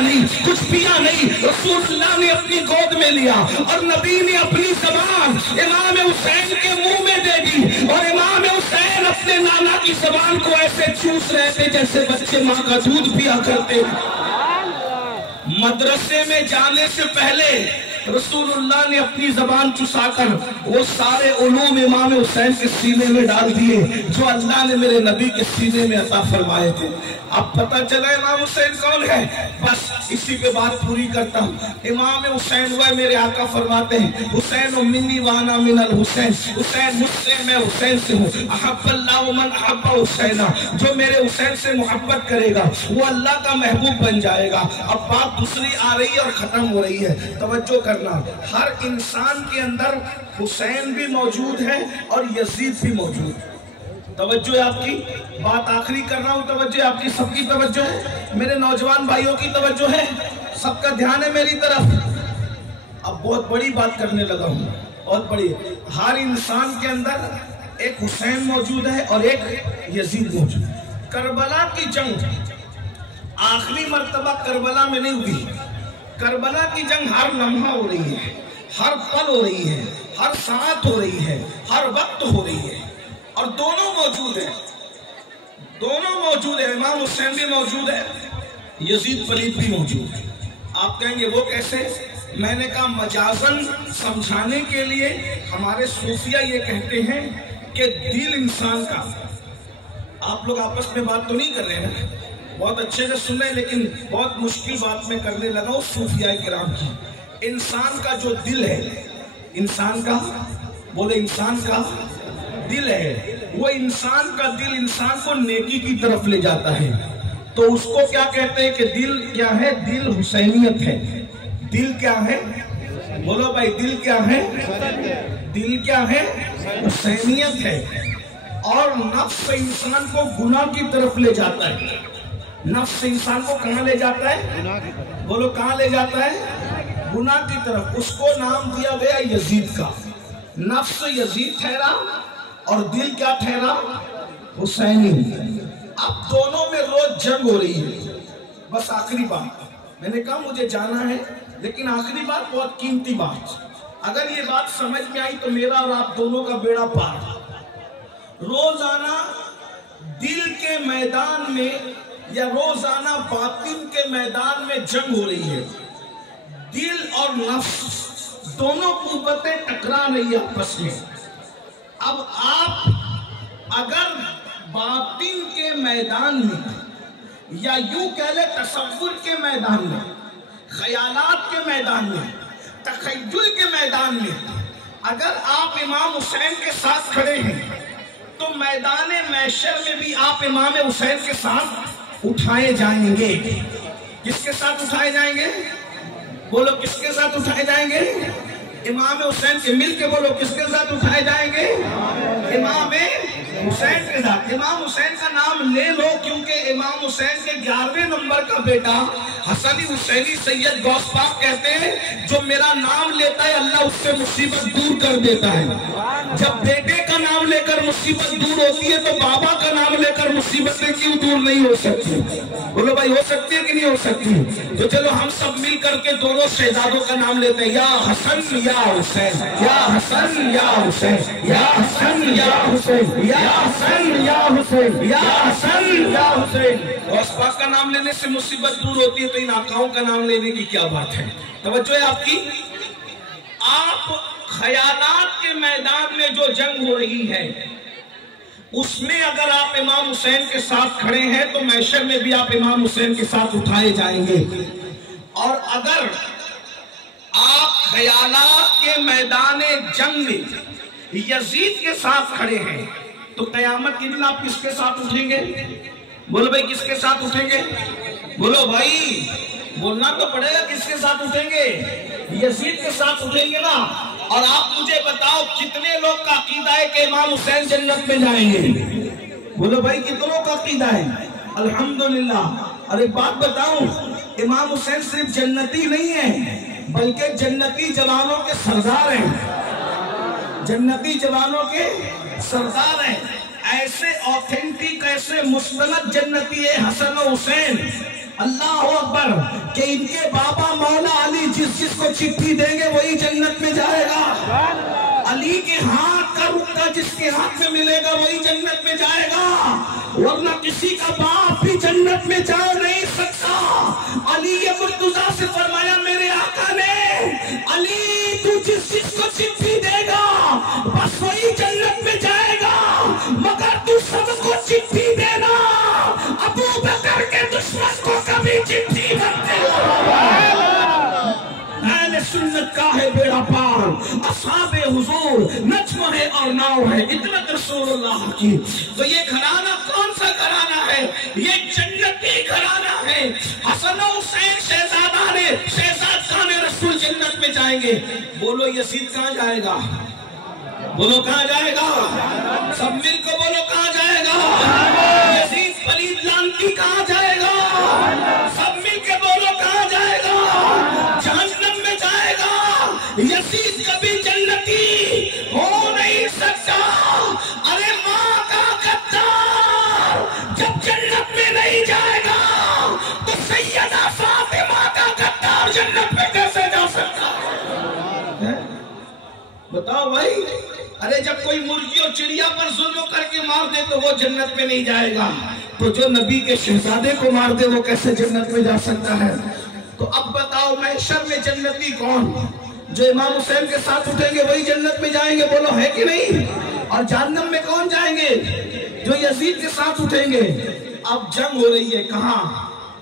نہیں، کچھ پیا نہیں، رسول اللہ نے اپنی گود میں لیا اور نبی نے اپنی زبان امام حسین کے منہ میں دے دی، اور امام حسین اپنے نانا کی زبان کو ایسے چوس رہے تھے جیسے بچے ماں کا دودھ پیا کرتے۔ مدرسے میں جانے سے پہلے رسول اللہ نے اپنی زبان چسا کر وہ سارے علوم امام حسین کے سینے میں ڈال دیے جو اللہ نے میرے نبی کے سینے میں عطا فرمائے تھے۔ اب پتہ چلا امام حسین کون ہے؟ بس اسی پہ بات پوری کرتا ہوں۔ امام حسین وہ میرے آقا فرماتے ہیں حسین منی وانا من الحسین، حسین مجھ سے میں حسین سے ہوں، احب اللہ من احب حسین، جو میرے حسین سے محبت کرے گا وہ اللہ کا محبوب بن جائے گا۔ اب بات دوسری آ رہی ہے اور ختم ہو رہی ہے، توجہ کرنا۔ ہر انسان کے اندر حسین بھی موجود ہے اور یزید بھی موجود ہے۔ توجہ ہے آپ کی، بات آخری کر رہا ہوں، توجہ آپ کی، سب کی توجہ ہے، میرے نوجوان بھائیوں کی توجہ ہے، سب کا دھیان ہے میری طرف۔ اب بہت بڑی بات کرنے لگا ہوں، بہت بڑی۔ ہر انسان کے اندر ایک حسین موجود ہے اور ایک یزید موجود ہے۔ کربلا کی جنگ آخری مرتبہ کربلا میں نہیں ہوئی، کربلا کی جنگ ہر لمحہ ہو رہی ہے، ہر پل ہو رہی ہے، ہر ساعت ہو رہی ہے، ہر وقت ہو رہی ہے، اور دونوں موجود ہیں، دونوں موجود ہیں، امام حسین بھی موجود ہے، یزید پلید بھی موجود ہے۔ آپ کہیں گے وہ کیسے؟ میں نے کہا مجازن سمجھانے کے لیے ہمارے صوفیہ یہ کہتے ہیں کہ دل انسان کا، آپ لوگ آپس میں بات تو نہیں کر رہے ہیں، بہت اچھے سے سنیں، لیکن بہت مشکل بات میں کرنے لگا ہوں صوفیاء کرام کی۔ انسان کا جو دل ہے، انسان کا، بولے انسان کا دل ہے، وہ انسان کا دل انسان کو نیکی کی طرف لے جاتا ہے۔ تو اس کو کیا کہتے ہیں کہ دل کیا ہے؟ دل حسینیت ہے۔ دل کیا ہے؟ بولو بھائی، دل کیا ہے؟ دل کیا ہے؟ حسینیت ہے۔ اور نفس انسان کو گناہ کی طرف لے جاتا ہے۔ نفس انسان کو کہاں لے جاتا ہے؟ بولو کہاں لے جاتا ہے؟ گناہ کی طرف۔ اس کو نام دیا گیا یزید کا۔ نفس یزید ٹھہرا اور دل کیا ٹھہرا؟ حسینی۔ اب دونوں میں روز جنگ ہو رہی ہے۔ بس آخری بات، میں نے کہا مجھے جانا ہے، لیکن آخری بات بہت قیمتی بات، اگر یہ بات سمجھ میں آئی تو میرا اور آپ دونوں کا بیڑا پار۔ روزانہ دل کے میدان میں یا روزانہ باطن کے میدان میں جنگ ہو رہی ہے۔ دل اور نفس دونوں قوتیں ٹکرا رہی ہیں آپس میں۔ اب آپ اگر باطن کے میدان میں یا یوں کہہ لیں تصور کے میدان میں، خیالات کے میدان میں، تخیل کے میدان میں اگر آپ امام حسین کے ساتھ کھڑے ہیں تو میدان محشر میں بھی آپ امام حسین کے ساتھ اٹھائے جائیں گے۔ کس کے ساتھ اٹھائے جائیں گے؟ بولو کس کے ساتھ اٹھائے جائیں گے؟ امام حسین کے، مل کے بولو کس کے ساتھ اٹھائے جائیں گے؟ امام حسین کے ساتھ۔ امام حسین کا نام لے لو کیونکہ امام حسین کے 11ویں نمبر کا بیٹا حسنی حسینی سید غوث پاک کہتے ہیں جو میرا نام لیتا ہے اللہ اس سے مصیبت دور کر دیتا ہے۔ جب بیٹے کا نام لے کر مصیبت دور ہوتی ہے تو بابا کا نام لے کر مصیبتیں کیوں دور نہیں ہو سکتی؟ بولو بھائی ہو سکتی ہے کہ نہیں ہو سکتی؟ تو چلو ہم سب مل کر کے دونوں شہزادوں کا نام لیتے ہیں، یا حسن یا حسین، یا حسن یا حسین، یا حسن یا حسین، یا حسن یا حسین، یا حسن یا حسین۔ غوث پاک کا نام لینے سے مصیبت دور ہوتی ہے تو ان آقاؤں کا نام لینے کی کیا بات ہے؟ توجہ ہے آپ کی؟ آپ خیالات کے میدان میں جو جنگ ہو رہی ہے اس میں اگر آپ امام حسین کے ساتھ کھڑے ہیں تو محشر میں بھی آپ امام حسین کے ساتھ اٹھائے جائیں گے، اور اگر آپ خیالات کے میدان جنگ میں یزید کے ساتھ کھڑے ہیں تو قیامت کے دن آپ کس کے ساتھ اٹھیں گے؟ بولو بھائی کس کے ساتھ اٹھیں گے؟ بولو بھائی، بولنا تو پڑے گا، کس کے ساتھ اٹھیں گے؟ یزید کے ساتھ اٹھیں گے نا۔ اور آپ مجھے بتاؤ کتنے لوگ کا عقیدہ ہے کہ امام حسین جنت میں جائیں گے؟ بولو بھائی کتنوں کا عقیدہ ہے؟ الحمدللہ۔ اور ایک بات بتاؤں، امام حسین صرف جنتی نہیں ہے بلکہ جنتی جوانوں کے سردار ہیں، جنتی جوانوں کے سردار ہیں۔ ایسے آتھینٹک، ایسے مستند جنتی ہے حسن و حسین، اللہ اکبر، کہ इनके बाबा मौला अली जिस जिसको चिट्ठी देंगे वही जन्नत में जाएगा। अली के हाथ का रुक्का जिसके हाथ में मिलेगा वही जन्नत में जाएगा, वरना किसी का बाप भी जन्नत में जा नहीं सकता। अली ये मुर्तजा से फरमाया मेरे आका ने, अली तू जिस जिसको चिट्ठी देगा बस वही जन्नत में जाएगा, मगर तू सबको चिट्ठी देना, अबू बकर के दुश्मन को कभी चिट्ठी मत देना। सुन्नत का है बेड़ा पार, असहाबे हुजूर नज्म है और नाव है, इतना रसूलुल्लाह की। तो ये घराना कौन सा घराना है? ये जन्नती घराना है। हसन हुसैन शहजाद खाने रसूल जन्नत में जाएंगे। बोलो यजीद कहाँ जाएगा? बोलो कहाँ जाएगा? सब मिलकर बोलो कहाँ जाएगा? यजीद वलीद लांकी कहाँ जाएगा? सब मिलकर बोलो कहाँ जाएगा? जहन्नम में जाएगा। यजीद कभी जन्नती हो नहीं सकता। अरे माँ का गद्दार जब जन्नत में नहीं जाएगा तो सैयदा फातिमा का गद्दार जन्नत में कैसे जा सकता है? बताओ भाई। अरे जब कोई मुर्गी और चिड़िया पर जुल्म करके मार दे तो वो जन्नत में नहीं जाएगा, तो जो नबी के शहजादे को मार दे वो कैसे जन्नत में जा सकता है? तो अब बताओ महशर में जन्नती कौन? जो इमाम हुसैन के साथ उठेंगे वही जन्नत में जाएंगे, बोलो है कि नहीं? और जहन्नम में कौन जाएंगे? जो यजीद के साथ उठेंगे। अब जंग हो रही है कहाँ?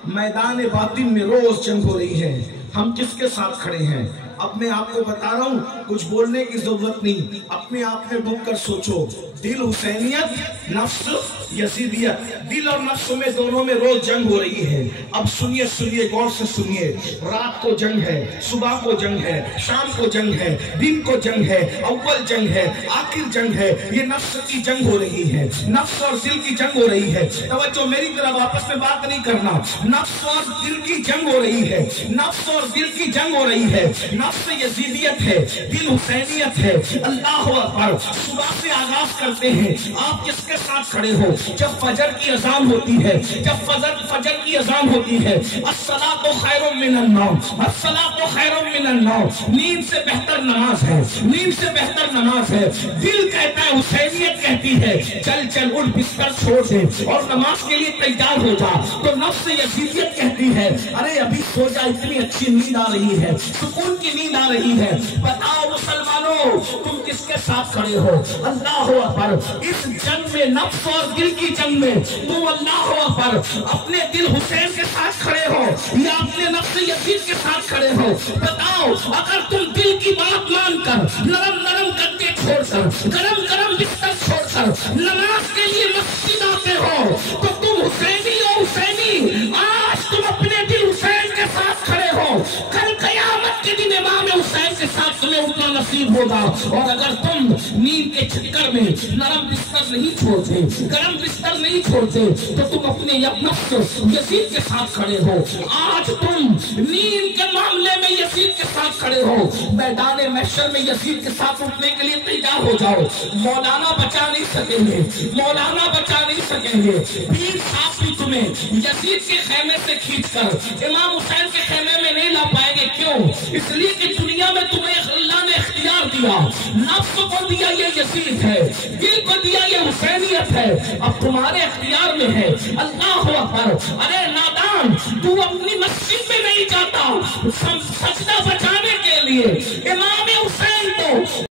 मैदान बातिन में रोज जंग हो रही है। हम किसके साथ खड़े हैं? अब मैं आपको बता रहा हूँ, कुछ बोलने की जरूरत नहीं, अपने आप में डूब कर सोचो। दिल हुसैनियत, नफ्स यजीदियत, दिल और नफ्स में दोनों में रोज जंग हो रही है। अब सुनिए सुनिए, गौर से सुनिए। रात को जंग है, सुबह को जंग है, शाम को जंग है, दिन को जंग है, अव्वल जंग है, आखिर जंग है। ये नफ्स की जंग हो रही है, नफ्स और दिल की जंग हो रही है। तवज्जो मेरी तरफ, आपस में बात नहीं करना। नफ्स और दिल की जंग हो रही है, नफ्स और दिल की जंग हो रही है। नफ्स यजीदियत है, दिल हुसैनियत है। अल्लाह अकबर। सुबह से आगाज करते हैं। आप किसके साथ खड़े हो? जब फजर की अजान होती है, जब फजर की अजान होती है, अस्सलातु खैरुम मिनन नौम, अस्सलातु खैरुम मिनन नौम, नींद से बेहतर नमाज है, नींद से बेहतर नमाज है। दिल कहता है, हुसैनियत कहती है, चल चल उठ बिस्तर छोड़ दे और नमाज के लिए तैयार हो जा। तो नफ्स यजीदियत कहती है, अरे अभी सो जा, इतनी अच्छी नींद आ रही है, सुकून की नींद आ रही है। बताओ मुसलमानों, तुम किसके साथ खड़े हो? अल्लाह अकबर। इस जंग में, नफ्स और दिल की जंग में, तुम अल्लाह अकबर अपने दिल हुसैन के साथ खड़े हो या अपने नफ्स यजीद के साथ खड़े हो? बताओ, अगर तुम दिल की बात मानकर, नरम नरम गद्दे छोड़कर, गरम गरम बिस्तर छोड़कर नमाज के लिए मस्जिद आते हो, तो तुम हुसैनी हो। हुसैनी, आज तुम अपने दिल हुसैन के साथ खड़े हो। कल कयामत के दिन इमाम हुसैन के साथ तुम्हें उठना नसीब होगा। और अगर तुम नींद के चक्कर में नरम बिस्तर नहीं छोड़ते, गरम बिस्तर नहीं छोड़ते, तो तुम अपने नफ्स यजीद के साथ खड़े हो। आज तुम नींद के मामले में यजीद के साथ खड़े हो। मैदान महशर में यजीद के साथ उठने के लिए तैयार हो जाओ। मौलाना बचा नहीं सकेंगे, मौलाना बचा नहीं सकेंगे। पीर साहब भी तुम्हें यजीद के खेमे से खींचकर इमाम हुसैन के खेमे में नहीं ला पाएंगे। क्यों? इसलिए कि दुनिया में तुम्हें अल्लाह ने इख्तियार दिया। नफ्स को दिया ये यजीद है, दिल को दिया ये हुसैनियत है, अब तुम्हारे इख्तियार में है। अल्लाह अकबर। अरे नादान, तू अपनी मस्जिद में नहीं जाता सजदा बचाने के लिए। इमाम हुसैन तो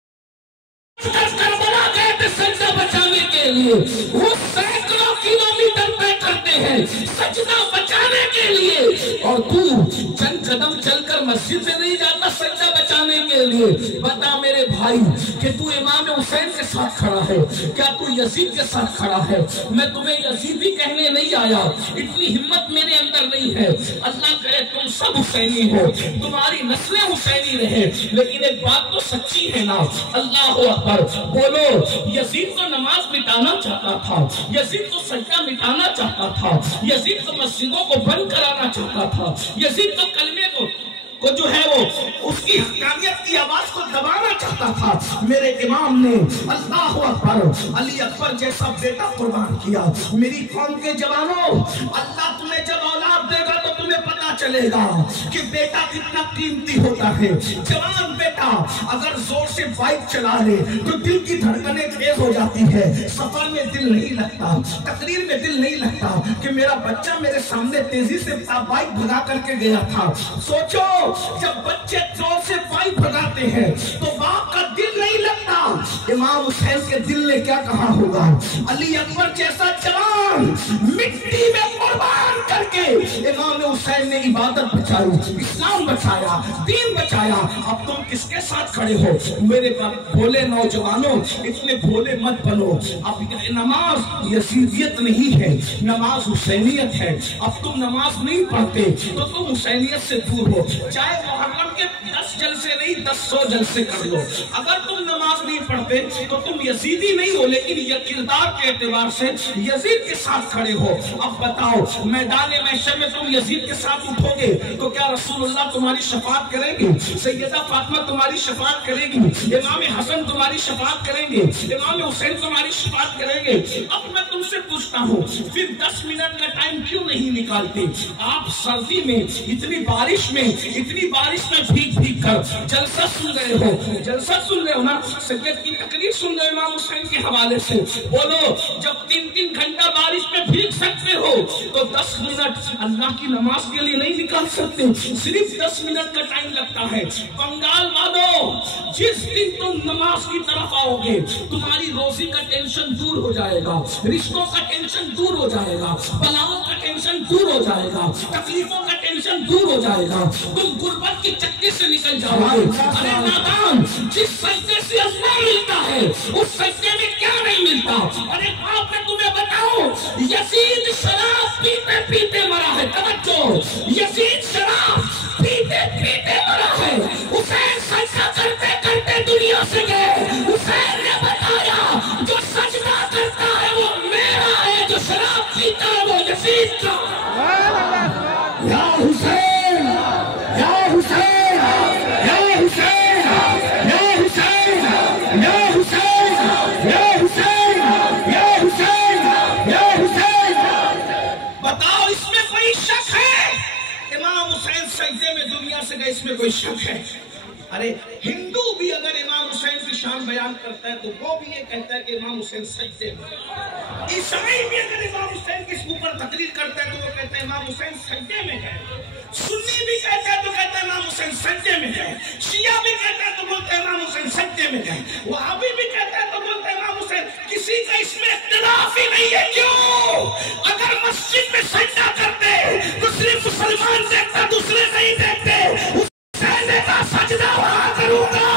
करबला गए थे सजदा बचाने के लिए, वो सैकड़ों किलोमीटर तय करते हैं सजदा बचाने के लिए, और तू चंद कदम चलकर मस्जिद में नहीं जाता सजदा बचाने के लिए। बता मेरे भाई कि तू इमाम हुसैन के साथ खड़ा है, क्या तू यजीद के साथ खड़ा है? मैं तुम्हें यजीदी कहने नहीं आया, इतनी हिम्मत मेरे अंदर नहीं है। अल्लाह करे तुम सब हुसैनी हो, तुम्हारी नस्लें हुसैनी रहे, लेकिन एक बात तो सच्ची है ना। अल्लाह अकबर। बोलो, यजीद तो नमाज मिटाना चाहता था, यजीद तो सजदा मिटाना चाहता था, यजीद तो मस्जिदों को बंद कराना चाहता था, यजीद तो कलमे को जो है वो उसकी हकानियत की आवाज को दबाना चाहता था। मेरे इमाम ने अल्लाह अकबर अली अकबर जैसा बेटा कुर्बान किया। मेरी कौम के जवानों, अल्लाह तुम्हें जब औलाद देगा तो तुम्हें पता चलेगा कि बेटा कितना कीमती होता है। जवान बेटा अगर जोर से बाइक चला ले तो दिल की धड़कनें तेज हो जाती है, सफर में दिल नहीं लगता, तकरीर में दिल नहीं लगता कि मेरा बच्चा मेरे सामने तेजी से बाइक भगा करके गया था। सोचो जब बच्चे जोर से बाइक भगाते हैं तो बाप का दिल नहीं लगता। इमाम हुसैन के दिल ने क्या कहा होगा? अली अकबर जैसा जवान मिट्टी में कुर्बान करके इमाम हुसैन ने इबादत बचाई, इस्लाम बचाया, दीन बचाया। अब तुम किसके साथ खड़े हो? मेरे भोले नौजवानों, इतने भोले मत बनो। अब नमाज यजीदियत नहीं है, नमाज हुसैनियत है। अब तुम नमाज नहीं पढ़ते तो तुम हुसैनियत से दूर हो। चाहे मुहर्रम के 10 जलसे नहीं 100 जलसे कर लो, अगर तुम नमाज नहीं पढ़ते तो तुम यजीदी नहीं हो, लेकिन यह किरदार के एतबार से यजीद के साथ खड़े हो। अब बताओ मैदान महशर में तुम यजीद के साथ उठोगे तो क्या रसूलुल्लाह तुम्हारी शफाअत करेंगे? सैयदा फातिमा तुम्हारी शफाअत करेगी? इमाम हसन तुम्हारी शफाअत करेंगे? इमाम हुसैन तुम्हारी शफाअत करेंगे? अब मैं तुमसे पूछता हूँ, फिर 10 मिनट का टाइम क्यों नहीं निकालते? आप सर्दी में इतनी बारिश में भीग भीग कर जलसा सुन रहे हो, जलसा सुन रहे हो ना, सैयद की तकरीर सुन रहे हो इमाम हुसैन के हवाले से। बोलो जब 3-3 घंटा बारिश में भीग सकते हो तो 10 मिनट अल्लाह की नमाज के लिए नहीं निकाल सकते? सिर्फ 10 मिनट का टाइम लगता है। बंगाल वालों, जिस दिन तुम नमाज की तरफ आओगे तुम्हारी रोजी का टेंशन दूर हो जाएगा, रिश्तों का टेंशन दूर हो जाएगा, बलाओं का टेंशन दूर हो जाएगा, तकलीफों का टेंशन दूर हो जाएगा, तुम गुर्बत की चक्की से निकल जाओगे। अरे नादान, जिस सजदे से अल्लाह मिलता है उस सजदे में क्या नहीं मिलता? अरे बाप मैं तुम्हें बताऊं, यजीद शराब पीते पीते मरा है। तवज्जो, यजीद शराब पीते पीते मरा है। हुसैन सजदा करते करते दुनिया से गए। हुसैन ने बताया जो सजदा करता है वो मेरा है, जो शराब पीता है वो यजीद का। या हुसैन, या हुसैन, या हुसैन, या हुसैन, या हुसैन, या हुसैन, या हुसैन, या हुसैन। बताओ इसमें कोई शक है? इमाम हुसैन सजदे में दुनिया से गए, इसमें कोई शक है? अरे हिंदू भी अगर इमाम हुसैन की शान बयान करता है तो वो भी ये कहता है कि इमाम हुसैन सजदे में। ईसाई भी अगर इमाम हुसैन के ऊपर तकरीर करता है तो वो कहता है इमाम हुसैन सजदे में है। सुन्नी भी कहता है तो कहता है इमाम हुसैन सजदे में है। शिया भी कहता है तो बोलता है इमाम हुसैन सजदे में है। वहाबी भी कहता है तो बोलता है इमाम हुसैन। किसी का इसमें इख्तिलाफ ही नहीं है। क्यों? अगर मस्जिद में सजदा करते तो सिर्फ मुसलमान देखता, दूसरे नहीं देखते। सजदा वहां करूंगा,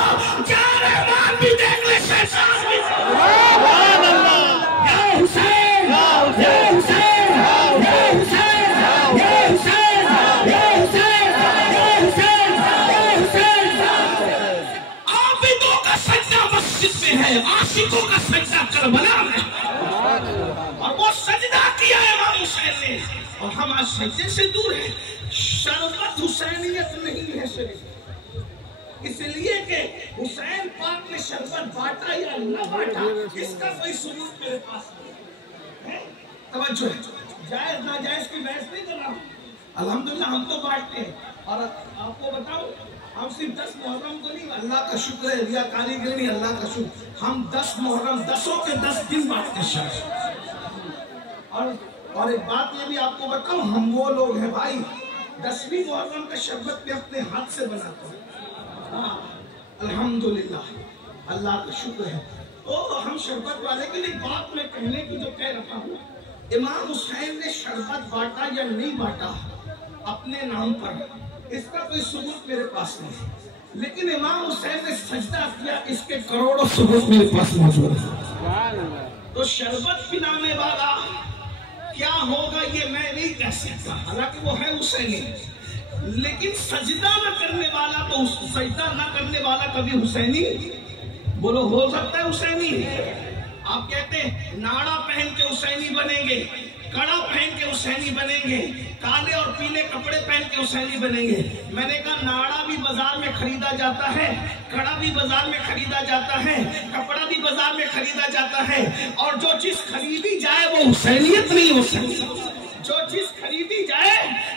क्या रहमान भी देख ले, शैतान भी। या हुसैन, या हुसैन, या हुसैन, या हुसैन, या हुसैन, या हुसैन, या हुसैन। आबिदों का सजदा मस्जिद में है, आशिकों का सजदा करबला में, और वो सजदा किया इमाम हुसैन ने, और हम आज सजदे से दूर हैं। शरबत हुसैनियत नहीं है सिर्फ इसलिए कि हुसैन पाक ने शरबत बांटा या न बांटा, इसका कोई सबूत मेरे पास नहीं है। तवज्जो है, जायज नाजायज की बहस नहीं कर रहा हूँ। अल्हम्दुलिल्लाह हम तो बांटते हैं, और आपको बताओ हम सिर्फ 10 मुहर्रम को नहीं, अल्लाह का शुक्र है, रिया कारीगर नहीं, अल्लाह का शुक्र, हम 10 मुहर्रम 10 के 10 दिन बांटते शर्बत। और एक बात ये भी आपको बताऊं, हम वो लोग हैं भाई 10वीं मुहर्रम का शरबत भी अपने हाथ से बनाते हैं। अल्हम्दुलिल्लाह, अल्लाह का शुक्र है। तो हम शरबत वाले के लिए बात में कहने की जो कह रहा हूँ, इमाम हुसैन ने शरबत बांटा या नहीं बांटा अपने नाम पर, इसका कोई सबूत मेरे पास नहीं, लेकिन इमाम हुसैन ने सजदा किया, इसके करोड़ों सबूत मेरे पास मौजूद है। तो शरबत पिलाने वाला क्या होगा ये मैं नहीं कह सकता, हालांकि वो है हुसैनी, लेकिन सजदा न करने वाला, तो सजदा न करने वाला कभी हुसैनी? बोलो हो सकता है हुसैनी? आप कहते हैं नाड़ा पहन के हुसैनी बनेंगे, कड़ा पहन के हुसैनी बनेंगे, काले और पीले कपड़े पहन के हुसैनी बनेंगे। मैंने कहा नाड़ा भी बाजार में खरीदा जाता है, कड़ा भी बाजार में खरीदा जाता है, कपड़ा भी बाजार में खरीदा जाता है, और जो चीज खरीदी जाए वो हुसैनियत नहीं हो सकती। जो चीज खरीदी जाए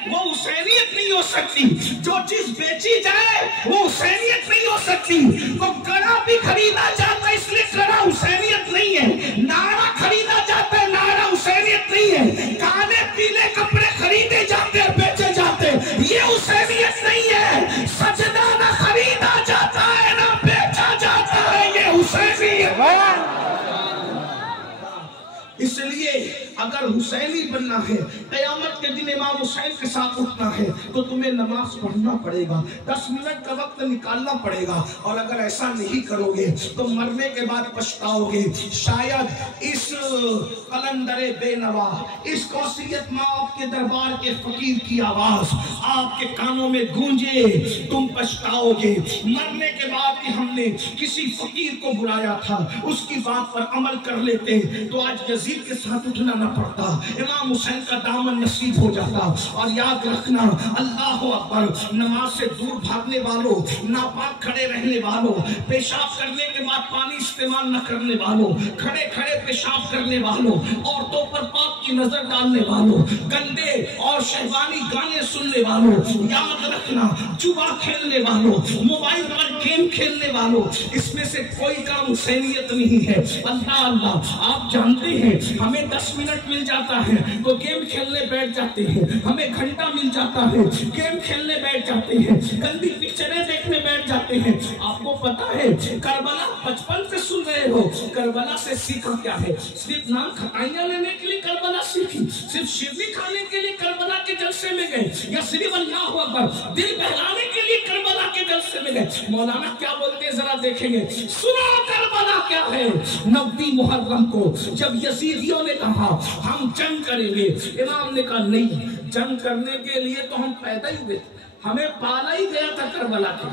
वो हुसैनियत नहीं हो सकती, जो चीज बेची जाए वो हुसैनियत नहीं हो सकती। वो कड़ा भी खरीदा जाता है इसलिए कड़ा हुसैनियत नहीं है, नारा खरीदा जाता है नारा हुसैनियत नहीं है, काले पीले कपड़े खरीदे जाते हैं बेचे जाते हैं, ये हुसैनियत नहीं है। सजदा ना खरीदा जाता है ना बेचा जाता है, ये हुसैनियत है। इसलिए अगर हुसैनी बनना है, क़यामत के दिन इमाम हुसैन के साथ उठना है, तो तुम्हें नमाज पढ़ना पड़ेगा, 10 मिनट का वक्त निकालना पड़ेगा। और अगर ऐसा नहीं करोगे तो मरने के बाद पछताओगे। शायद इस कलंदरे बेनवा, इस कौसियत माफ के दरबार के फकीर की आवाज आपके कानों में गूंजे, तुम पछताओगे। मरने के बाद कि हमने किसी फकीर को बुलाया था, उसकी बात पर अमल कर लेते तो आज यजीद के साथ उठना ना पड़ता, इमाम हुसैन का दामन नसीब हो जाता। और याद रखना, अल्लाह अकबर, नमाज से दूर भागने वालों, नापाक खड़े रहने वालों, पेशाब करने के बाद पानी इस्तेमाल न करने वालों, खड़े खड़े पेशाब करने वालों, औरतों पर पाप की नजर डालने वालों, गंदे और शहवानी गाने सुनने वालों, याद रखना जुआ खेलने वालों, मोबाइल पर गेम खेलने वालों, इसमें से कोई काम हुसैनियत नहीं है। अल्लाह अल्लाह, आप जानते हैं हमें 10 मिनट मिल जाता है तो गेम खेलने बैठ जाते हैं, हमें घंटा मिल जाता है गेम खेलने बैठ जाते हैं, गंदी पिक्चरें देखने बैठ जाते हैं। आपको पता है करबला बचपन से सुन रहे हो, करबला से सीखा क्या है? सिर्फ नाम खटाइयां लेने के लिए करबला सीखी, सिर्फ शिरनी खाने के लिए करबला के जलसे में गए, या सिर्फ अल्लाह अकबर दिल बहलाने के लिए करबला के जलसे में गए? मौलाना क्या बोलते हैं जरा देखेंगे, सुनो करबला क्या है। 9 मुहर्रम को जब यजीदियों ने कहा हम जंग करेंगे, इमाम ने कहा नहीं, जंग करने के लिए तो हम पैदा ही हुए, हमें पाला ही गया था करबला के,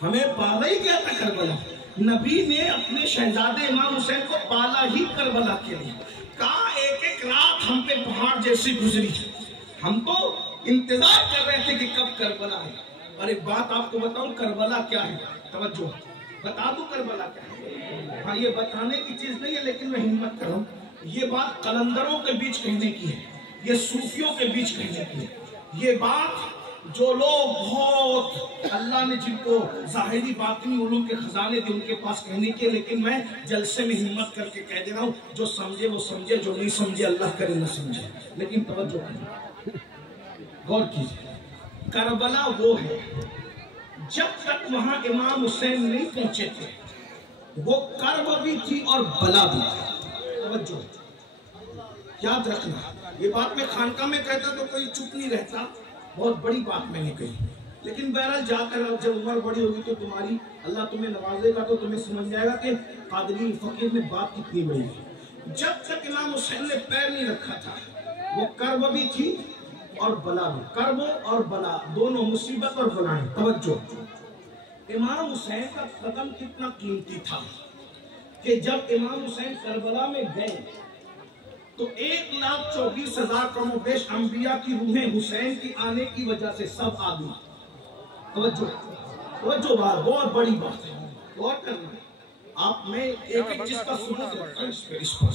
हमें पाला ही गया था करबला। नबी ने अपने शहजादे इमाम हुसैन को पाला ही करबला के लिए। कहा एक एक रात हम पे पहाड़ जैसी गुजरी, हम तो इंतजार कर रहे थे कि कब करबला है। और एक बात आपको बताऊं, करबला क्या है, तवज्जो बता दूं करबला क्या है। हाँ, ये बताने की चीज नहीं है, लेकिन मैं हिम्मत कर रहा हूँ। ये बात कलंदरों के बीच कहने की है, ये सूफियों के बीच कहने की है। ये बात जो लोग बहुत अल्लाह ने जिनको ज़ाहिरी बातिनी उलूम के खजाने थे उनके पास कहने की, लेकिन मैं जलसे में हिम्मत करके कह दे रहा हूँ, जो समझे वो समझे, जो नहीं समझे अल्लाह करे न समझे। लेकिन तवज्जो कीजिए, गौर कीजिए, करबला वो है जब तक वहां इमाम हुसैन नहीं पहुंचे थे, वो कर्ब भी थी और बला भी थी। तवज्जो याद रखना, ये बात मैं खानका में कहता तो कोई चुप नहीं रहता, बहुत बड़ी बात मैंने कही। लेकिन बहरहाल जाकर अब जब उम्र बड़ी होगी तो तुम्हारी अल्लाह तुम्हें नवाजेगा तो तुम्हें समझ जाएगा कि कादरी फकीर में बात कितनी बड़ी है। जब तक इमाम हुसैन ने पैर नहीं रखा था, वो कर्ब भी थी और बला भी, कर्ब और बला दोनों, मुसीबत और बलाएं। तवज्जो, इमाम हुसैन का कदम कितना कीमती था कि जब इमाम हुसैन करबला में गए तो 1,24,000 कमोबेश अंबिया की रूहें हुसैन की आने की वजह से सब आ गई। तवज्जो बात, बहुत बड़ी बात है, गौर करना आप। मैं एक एक चीज का सबूत रखता हूं इस पर।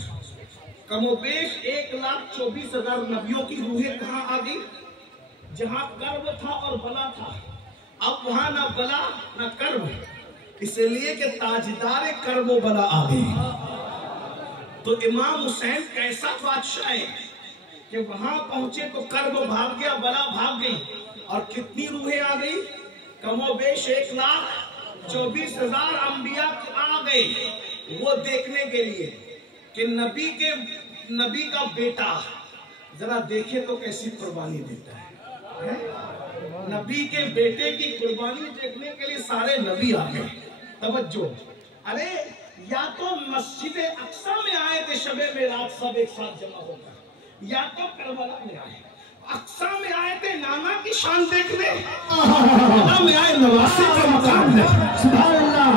कमोबेश 1,24,000 नबियों की रूहें कहाँ आ गई? जहां कर्ब था और बला था। अब वहां ना बला ना कर्ब, इसलिए कि ताजदार कर्ब बला आ गई। तो इमाम हुसैन कैसा बादशाह है कि वहां पहुंचे तो कर्ब भाग गया, बला भाग गई, और कितनी रूहें आ गई? कमोबेश 1,24,000 अंबिया आ गए, वो देखने के लिए कि नबी का बेटा जरा देखे तो कैसी कुर्बानी देता है। नबी के बेटे की कुर्बानी देखने के लिए सारे नबी आ गए। तवज्जो, अरे या तो मस्जिद अक्सा में आए थे शबे मेराज सब एक साथ जमा होकर, या तो करबला में आए। अक्सा में आए थे नाना की शान देखने, करबला में आए नवासे का मकाम देखने। सुभान अल्लाह,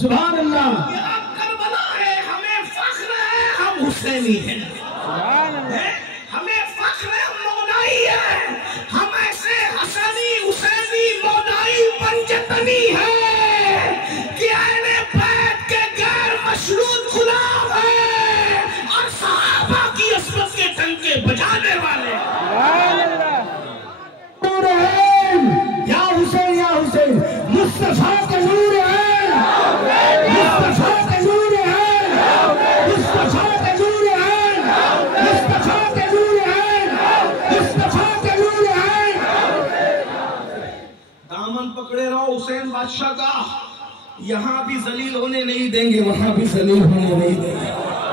सुभान अल्लाह। ये करबला है, हमें फख्र है हम हुसैनी हैं, हमें फख्र है हम मौलाई है, हम ऐसे हसनी हुसैनी मौलाई पंजतनी है कि आने बैठ के गैर मशरूत गुलाम है और सहाबा की असमत के टंके مصطفیٰ کا نور ہے، مصطفیٰ کا نور ہے، مصطفیٰ کا نور ہے، مصطفیٰ کا نور ہے، مصطفیٰ کا نور ہے۔ دامن پکڑے رہو حسین بادشاہ کا، یہاں بھی ذلیل ہونے نہیں دیں گے، وہاں بھی ذلیل ہونے نہیں دیں گے۔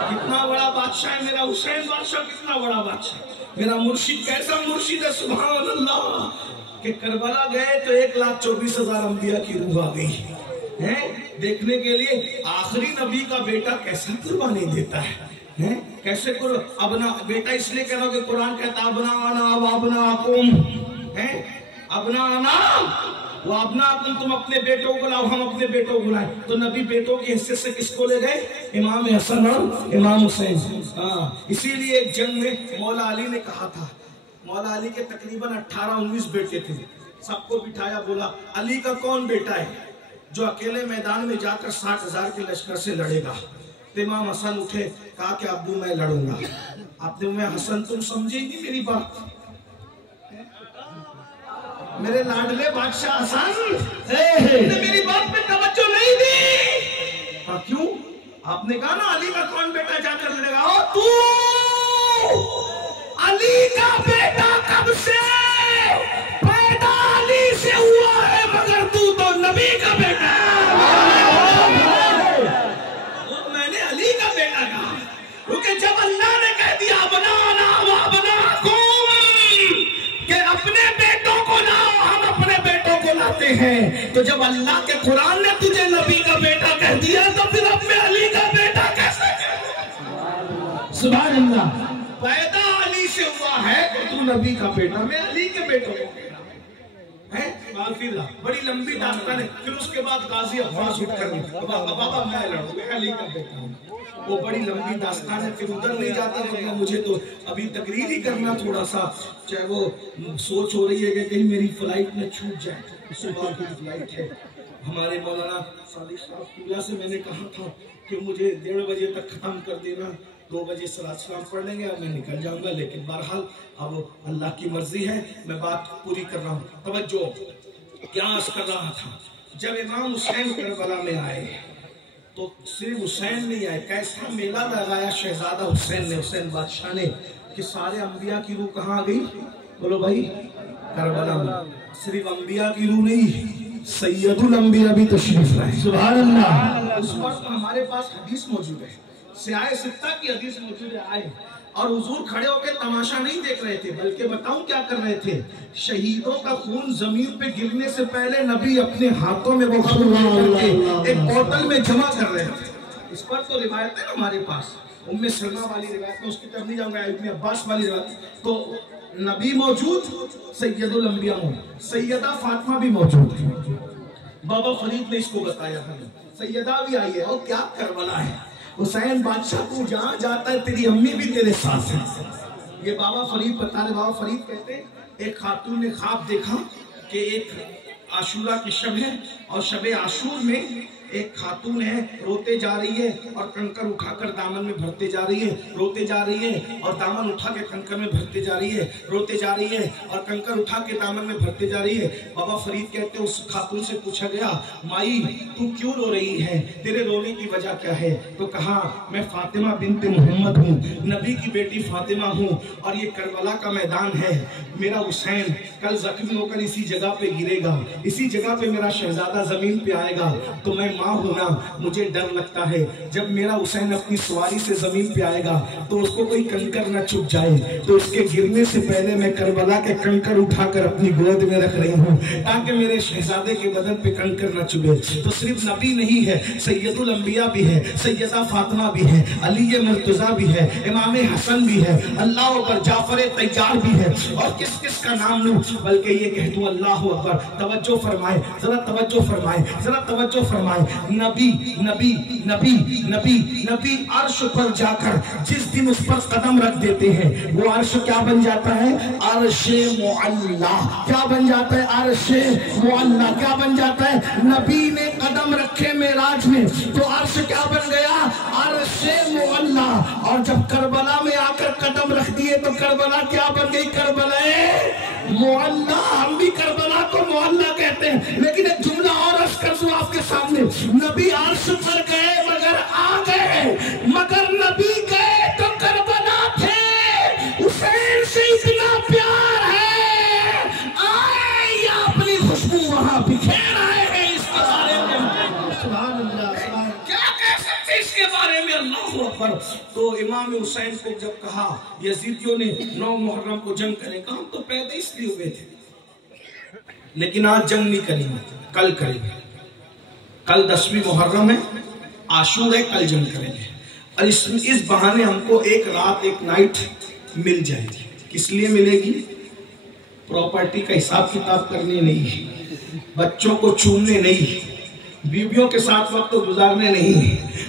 کتنا بڑا بادشاہ ہے میرا حسین بادشاہ، کتنا بڑا بادشاہ، میرا مرشد کیسا مرشد ہے، سبحان اللہ، کہ کربلا گئے تو 1,24,000 انبیاء کی روح آ گئی ہے دیکھنے کے لیے آخری نبی کا بیٹا کیسا قربانی دیتا ہے، کیسے ابنا بیٹا اس لیے کہہ رہا ہوں کہ قرآن کہتا ابنانا و ابناکم، ابنانا وہ ابناکم، تم اپنے بیٹوں کو لاؤ، ہم اپنے بیٹوں کو لائیں۔ تو نبی بیٹوں کی حیثیت سے کس کو لے گئے؟ امام حسن اور امام حسین۔ اسی لیے ایک جنگ میں مولا علی نے کہا تھا، مولا علی کے تقریباً 18-19 بیٹے تھے، سب کو بٹھایا، بولا علی کا کون بیٹا ہے جو اکیلے میدان میں جا کر 60,000 کے لشکر سے لڑے گا؟ تو امام حسن اٹھے، کہا کہ ابو میں لڑوں گا۔ آپ نے حسن تم سمجھے گی میری بات، میرے لاڈلے بادشاہ حسن نے میری بات پہ توجہ نہیں دی۔ کیوں؟ آپ نے کہا نا علی کا کون بیٹا جا کر لڑے گا، تو علی کا بیٹا کب سے پیدا علی سے ہوا ہے، مگر تو نبی کا بیٹا ہے۔ میں نے علی کا بیٹا کہا کیونکہ جب اللہ نے کہہ دیا بنانا و بناکم کہ اپنے بیٹوں کو لاؤ، ہم اپنے بیٹوں کو لاتے ہیں، تو جب اللہ کے قرآن نے تجھے نبی کا بیٹا کہہ دیا تو پھر اب میں علی کا بیٹا کیسے کہوں؟ سبحان اللہ، پیدا علی سے ہوا ہے تو تو نبی کا بیٹا، میں علی کے بیٹوں کو کہہ رہا ہوں۔ بڑی لمبی داستان ہے، پھر اس کے بعد غازی عباس اٹھ کر بابا میں لڑوں، میں علی کا بیٹا ہوں، وہ بڑی لمبی داستان ہے، پھر ادھر نہیں جاتا، ورنہ مجھے تو ابھی تقریر ہی کرنا تھوڑا سا، چاہے وہ سوچ ہو رہی ہے کہ کہیں میری فلائٹ میں چھوٹ جائے، صبح کی فلائٹ ہے۔ ہمارے مولانا صالح صاحب قبلہ سے میں نے کہا تھا کہ مجھے 1:30 بجے تک ختم کر دینا، 2 بجے صلاۃ السلام پڑھ لیں گے، اب میں نکل جاؤں گا، لیکن بہرحال اب اللہ کی مرضی ہے، میں بات پوری کر رہا ہوں۔ توجہ، کیا عرض کر رہا تھا، جب امام حسین کربلا میں آئے تو صرف حسین نہیں آئے، کیسا میلہ لگایا شہزادہ حسین نے، حسین بادشاہ نے، کہ سارے انبیاء کی روح کہاں آ گئی؟ بولو بھائی، کربلا میں۔ صرف انبیاء کی روح نہیں، سید الانبیاء بھی تشریف لائے، سبحان اللہ۔ اس وقت ہمارے پاس حدیث موجود ہے، سیاہ ستہ کی حدیث موجود ہے، آئے اور حضور کھڑے ہو کے تماشا نہیں دیکھ رہے تھے، بلکہ بتاؤں کیا کر رہے تھے؟ شہیدوں کا خون زمین پہ گرنے سے پہلے نبی اپنے ہاتھوں میں وہ خون لے کر کے ایک بوتل میں جمع کر رہے تھے۔ اس پر تو روایت ہے ہمارے پاس، ام سلمہ والی روایت میں، اس کی طرف نہیں جاؤں گا، ابن عباس والی روایت، تو نبی موجود، سید الانبیاء موجود، سیدہ فاطمہ بھی موجود تھی، بابا فرید نے اس کو بتایا ہمیں، سیدہ بھی آئی ہے، اور کیا کربلا ہے، حسین بادشاہ تو جہاں جاتا ہے تیری امی بھی تیرے ساتھ ہے۔ یہ بابا فرید بتا رہے، بابا فرید کہتے ہیں ایک خاتون نے خواب دیکھا کہ ایک عاشورہ کی شب ہے، اور شب عاشور میں ایک خاتون ہے، روتے جا رہی ہے اور کنکر اٹھا کر دامن میں بھرتے جا رہی ہے، روتے جا رہی ہے اور دامن اٹھا کے کنکر میں بھرتے جا رہی ہے، روتے جا رہی ہے اور کنکر اٹھا کے دامن میں بھرتے جا رہی ہے۔ بابا فرید کہتے ہیں اس خاتون سے پوچھا گیا، مائی تو کیوں رو رہی ہے، تیرے رونے کی وجہ کیا ہے؟ تو کہا میں فاطمہ بنت محمد ہوں، نبی کی بیٹی فاطمہ ہوں، اور یہ کربلا کا میدان ہے، میرا حسین کل زخمی ہو کر اسی جگہ پہ گرے گا، اسی جگہ پہ میرا شہزادہ زمین پہ آئے گا، تو میں ماں ہوں نا، مجھے ڈر لگتا ہے جب میرا حسین اپنی سواری سے زمین پہ آئے گا تو اس کو کوئی کنکر نہ چھپ جائے، تو اس کے گرنے سے پہلے میں کربلا کے کنکر اٹھا کر اپنی گود میں رکھ رہی ہوں تاکہ میرے شہزادے کے بدن پہ کنکر نہ چبھے۔ تو صرف نبی نہیں ہے، سید الانبیاء بھی ہے، سیدہ فاطمہ بھی ہے، علی مرتضیٰ بھی ہے، امام حسن بھی ہے، اللہ اکبر، جعفر طیار بھی ہے، اور کس کس کا نام لوں، بلکہ یہ کہہ دوں اللہ اکبر۔ توجہ فرمائے، ذرا توجہ فرمائے، ذرا توجہ فرمائے، نبی نبی نبی نبی نبی عرش پر جا کر جس دن اس پر قدم رکھ دیتے ہیں وہ عرش کیا بن جاتا ہے؟ عرش معلی۔ کیا بن جاتا ہے؟ عرش معلی۔ کیا بن جاتا ہے؟ نبی نے قدم رکھے معراج میں تو عرش کیا بن گیا؟ عرش معلی۔ اور جب کربلا میں آ کر قدم رکھ دیے تو کربلا کیا بن گئی؟ کربلا معلی۔ ہم بھی کربلا کو معلی کہتے ہیں، لیکن ایک جملہ اور عرض کر नबी अर्श पर गए मगर आ गए, मगर नबी गए तो करबला थे। हुसैन से इतना प्यार है, आए या अपनी खुशबू वहां बिखेर आए हैं। इसके बारे में सुभान अल्लाह, क्या कह सकते इसके बारे में, अल्लाहु अकबर। तो इमाम हुसैन को जब कहा यजीदियों ने 9 मुहर्रम को जंग करें, कहा हम तो पैदा इसलिए हुए थे, लेकिन आज जंग नहीं करेंगे, कल करेंगे। कल 10वीं मुहर्रम है, आशूर है, कल जंग करेंगे। और इस बहाने हमको एक रात एक नाइट मिल जाएगी। किस लिए मिलेगी? प्रॉपर्टी का हिसाब किताब करने नहीं, बच्चों को चूमने नहीं, बीवियों के साथ वक्त गुजारने नहीं,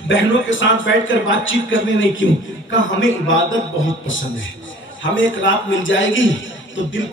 बहनों के साथ बैठकर बातचीत करने नहीं। क्यों? कहा हमें इबादत बहुत पसंद है, हमें एक रात मिल जाएगी तो दिल